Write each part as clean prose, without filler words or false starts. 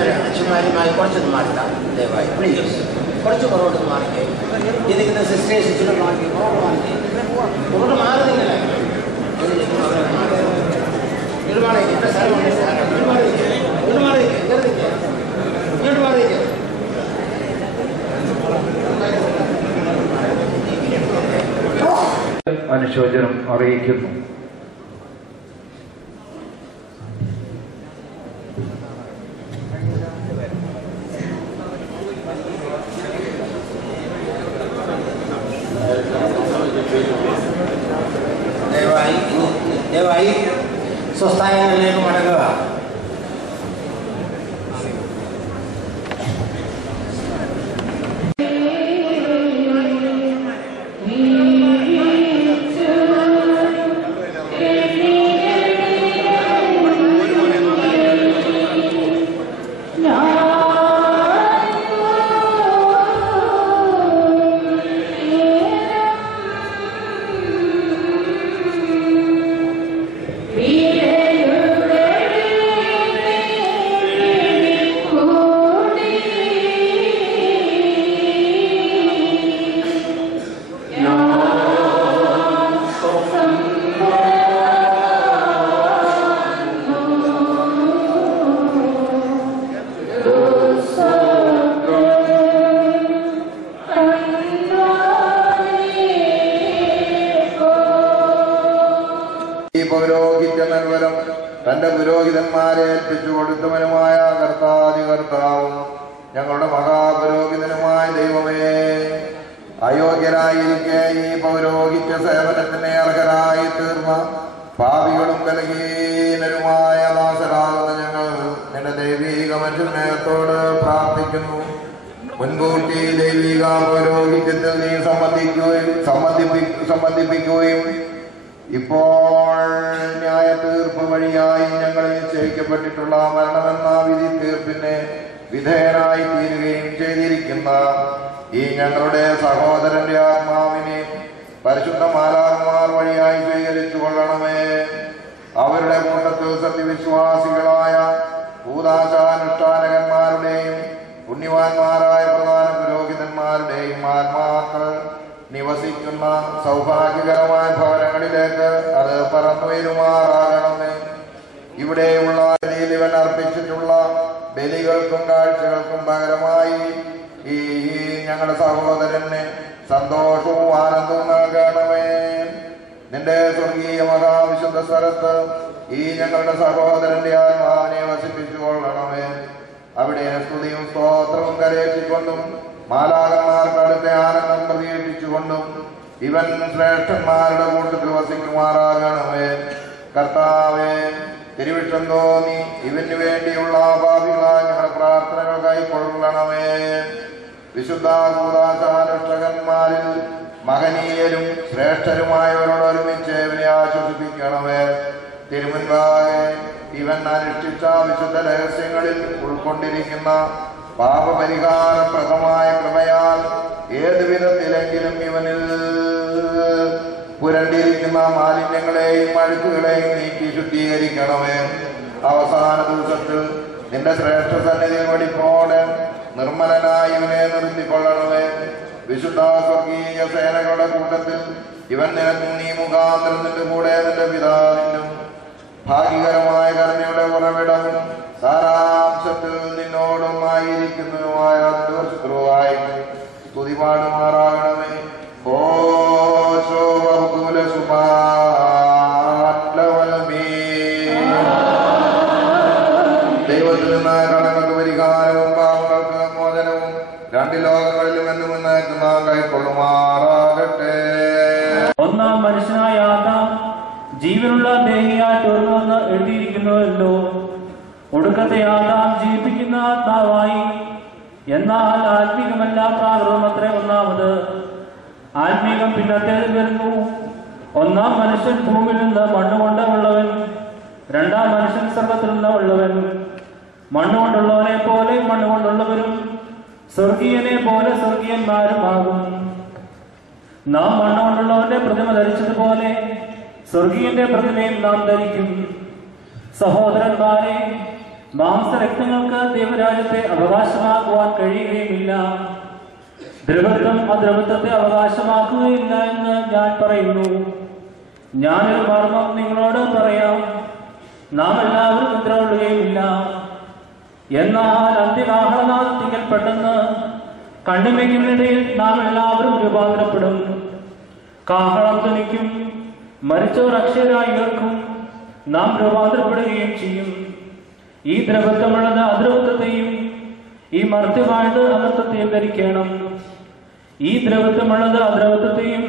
അച്ഛന്മാരുമായി കുറച്ചൊന്ന് മാറ്റാം ദയവായി പ്ലീസ്. കുറച്ച് പുറകോട്ട് മാറിക്കേ. ഇതിരിക്കുന്ന സിസ്റ്റേഴ്സ് ഇച്ചിരി മാറ്റി പുറകോട്ട് മാറിക്കേ. പുറകോട്ട് മാറുന്നില്ല. ഇങ്ങോട്ട് മാറിക്കേ. എത്ര സ്ഥലമുണ്ട്? ഇങ്ങോട്ട് മാറിക്കേ. ഇങ്ങോട്ട് മാറിക്കേ. ഇങ്ങോട്ട് മാറിക്കേ. അനുശോചനം അറിയിക്കുന്നു. ദയവായി സ്വസ്ഥാനങ്ങളിലേക്ക് മടങ്ങുക. തന്റെ പുരോഹിതന്മാരെ ഏൽപ്പിച്ചു കൊടുത്തവനുമായ കർത്താധികർത്താവും ഞങ്ങളുടെ മഹാപുരോഹിതനുമായ ദൈവമേ, അയോഗ്യരായിരിക്കെ ഈ പൗരോഹിത്യ സേവനത്തിന് അർഹരായി തീർന്ന പാപികളും ബലഹീനരുമായ ദാസരാകുന്ന ഞങ്ങൾ നിന്റെ ദൈവീക മനുഷ്യനത്തോട് പ്രാർത്ഥിക്കുന്നു. മുൻകൂട്ടി ദൈവിക പൗരോഹിത്യത്തിൽ നീ സംബന്ധിപ്പിക്കുകയും ഇപ്പോൾ ന്യായ തീർപ്പ് വഴിയായി ഞങ്ങളിൽ നിശ്ചയിക്കപ്പെട്ടിട്ടുള്ള മരണമെന്ന വിധി തീർപ്പിന് വിധേയനായി തീരുകയും ചെയ്തിരിക്കുന്ന ഈ ഞങ്ങളുടെ സഹോദരന്റെ ആത്മാവിനെ പരിശുദ്ധ മാലാഖമാർ വഴിയായി സ്വീകരിച്ചു കൊള്ളണമേ. അവരുടെ കൂട്ടത്തിൽ സത്യവിശ്വാസികളായ ഭൂതാശാനുഷ്ഠാനകന്മാരുടെയും പുണ്യവാന്മാരായ പ്രധാന പുരോഹിതന്മാരുടെയും ആത്മാക്കൾ നിവസിക്കുന്ന സൗഭാഗ്യകരമായ ഭവനങ്ങളിലേക്ക് അത് പറന്നുയരുമാറാകണമേ. ഇവിടെയുള്ള ഇവൻ അർപ്പിച്ചിട്ടുള്ള ബലികൾക്കും കാഴ്ചകൾക്കും പകരമായി ഈ ഞങ്ങളുടെ സഹോദരന് സന്തോഷവും ആനന്ദവും നൽകണമേ. നിന്റെ സ്വർഗീയ മഹാവിശുദ്ധ സ്ഥലത്ത് ഈ ഞങ്ങളുടെ സഹോദരന്റെ ആത്മാവിനെ വസിപ്പിച്ചു കൊള്ളണമേ. അവിടെ സ്തുതിയും സ്തോത്രവും കരയിച്ചുകൊണ്ടും മാലാഖമാർക്ക് അടുത്ത ആനന്ദം പ്രതീക്ഷിച്ചുകൊണ്ടും ഇവൻ ശ്രേഷ്ഠന്മാരുടെ കൂട്ടത്തിൽ വസിക്കുമാറാകണമേ. കർത്താവേ, തിരുവിഷ്ടം തോന്നി ഇവന് വേണ്ടിയുള്ള പാപികളായ ഞങ്ങളുടെ പ്രാർത്ഥനകൾ കൈക്കൊള്ളണമേ. വിശുദ്ധ ഭൂതാശാനുഷ്ഠകന്മാരിൽ മഹനീയരും ശ്രേഷ്ഠരുമായവരോട് ഒരുമിച്ച് ഇവനെ ആശ്വസിപ്പിക്കണമേ. തിരുമുൻപാകെ ഇവൻ അനുഷ്ഠിച്ച വിശുദ്ധ രഹസ്യങ്ങളിൽ ഉൾക്കൊണ്ടിരിക്കുന്ന പാപപരിഹാരപ്രദമായ കൃപയാൽ ഏതു വിധത്തിലെങ്കിലും ഇവനിൽ പുരണ്ടിരിക്കുന്ന മാലിന്യങ്ങളെയും അഴുക്കുകളെയും നീക്കി ശുദ്ധീകരിക്കണമേ. അവസാന ദിവസത്തിൽ നിന്റെ ശ്രേഷ്ഠ സന്നിധിയിൽ വെടിപ്പോടെ നിർമ്മലനായി ഇവനെ നിർത്തിക്കൊള്ളണമേ. വിശുദ്ധ സ്വർഗീയ സേനകളുടെ കൂട്ടത്തിൽ ഇവൻ നിനക്കും നീ മുഖാന്തരം നിന്റെ കൂടെ നിന്റെ പിതാവിനും ഭാഗ്യകരമായ കരുണയുടെ ഉറവിടവും സാരാംശത്തിൽ നിന്നോടും ആയിരിക്കുന്നതുമായ ശത്രുവായി സ്തുതി പാടുമാറാകണമേ. ദൈവത്തിൽ നിന്ന് കടങ്ങൾക്ക് പരിഹാരവും പാപങ്ങൾക്ക് മോചനവും രണ്ട് ലോകങ്ങളിലും എന്നും നാം കൈക്കൊള്ളുമാറാകട്ടെ. ഒന്നാം മനുഷ്യനായ ആദാം ജീവനുള്ള ദേഹിയായി തീർന്നുവെന്ന് എഴുതിയിരിക്കുന്നുവല്ലോ. ഒടുക്കത്തെ ആദാം ജീവിപ്പിക്കുന്ന ആത്മാവായി, എന്നാൽ ആത്മീകമല്ല പ്രാകൃതമത്രേ ഒന്നാമത്. ആത്മീകം പിന്നത്തേത് വരുന്നു. ഒന്നാം മനുഷ്യൻ ഭൂമിയിൽ നിന്ന് മണ്ണുകൊണ്ട് ഉള്ളവൻ, രണ്ടാം മനുഷ്യൻ സ്വർഗത്തിൽ നിന്ന് ഉള്ളവൻ. മണ്ണുകൊണ്ടുള്ളവനെ പോലെ മണ്ണുകൊണ്ടുള്ളവരും സ്വർഗീയനെ പോലെ സ്വർഗീയന്മാരുമാകും. നാം മണ്ണുകൊണ്ടുള്ളവന്റെ പ്രതിമ ധരിച്ചതുപോലെ സ്വർഗീയന്റെ പ്രതിമയും നാം ധരിക്കും. സഹോദരന്മാരെ, മാംസരക്തങ്ങൾക്ക് ദൈവരാജ്യത്തെ അവകാശമാക്കുവാൻ കഴിയുകയുമില്ല. ദ്രവത്വം അദ്രവത്വത്തെ അവകാശമാക്കുകയില്ല എന്ന് ഞാൻ പറയുന്നു. ഞാനൊരു മർമ്മം നിങ്ങളോട് പറയാം, നാം എല്ലാവരും നിദ്ര കൊള്ളുകയുമില്ല. എന്നാൽ അന്ത്യകാഹളനാദത്തിങ്കൽ പെട്ടെന്ന് കണ്ണിമയ്ക്കുന്നിടയിൽ നാം എല്ലാവരും രൂപാന്തരപ്പെടും. കാഹളം ധ്വനിക്കും, മരിച്ചവർ അക്ഷയരായി ഉയർക്കും, നാം രൂപാന്തരപ്പെടുകയും ചെയ്യും. ഈ ദ്രവത്വമുള്ളത് അദ്രവത്വത്തെയും ഈ മർത്യമായത് അമർത്യത്തെയും ധരിക്കണം. ഈ ദ്രവത്വമുള്ളത് അദ്രവത്വത്തെയും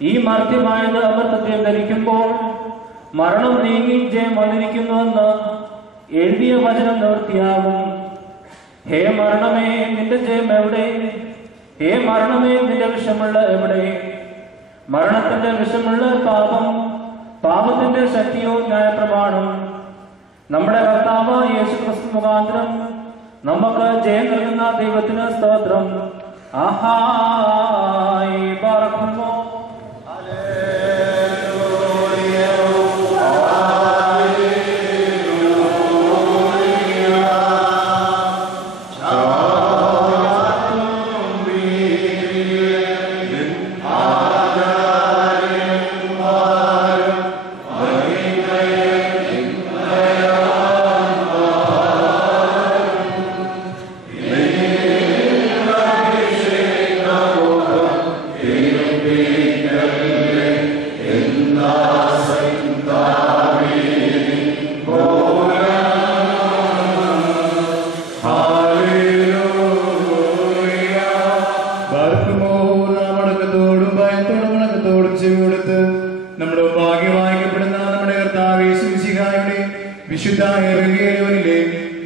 ഈ മർത്യമായത് അമർത്യത്തെയും ധരിക്കുമ്പോൾ മരണം നീങ്ങി ജയം വന്നിരിക്കുന്നുവെന്ന് എഴുതിയ വചനം നിവൃത്തിയാകും. ഹേ മരണമേ, നിന്റെ ജയം എവിടെ? ഹേ മരണമേ, നിന്റെ വിഷമുള്ള എവിടെ? മരണത്തിന്റെ വിഷമുള്ള പാപം, പാപത്തിന്റെ ശക്തിയോ ന്യായപ്രമാണം. നമ്മുടെ കർത്താവ് യേശുക്രിസ്തു മുഖാന്തരം നമുക്ക് ജയം നൽകുന്ന ദൈവത്തിന് സ്തോത്രം. ആഹായ് ബാറക്കുമോ.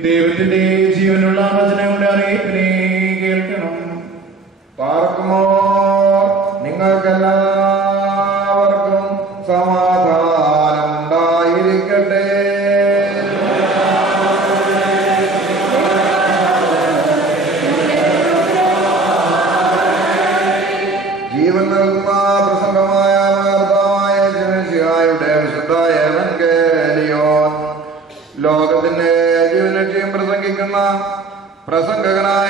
ദൈവത്തിന്റെ ജീവനുള്ള വചനങ്ങളുടെ അറിയിപ്പിനെ കേൾക്കണം. പാർക്കുമോ നിങ്ങൾക്കെല്ലാവർക്കും സമാധാനം ഉണ്ടായിരിക്കട്ടെ. ജീവൻ നൽകുന്ന പ്രസംഗമായ കർത്താവായ യേശുമിശിഹായുടെ വിശുദ്ധ ഏവൻഗേലിയോൻ ലോകത്തിന്റെ ജീവനക്ഷയും പ്രസംഗിക്കുന്ന പ്രസംഗകനായ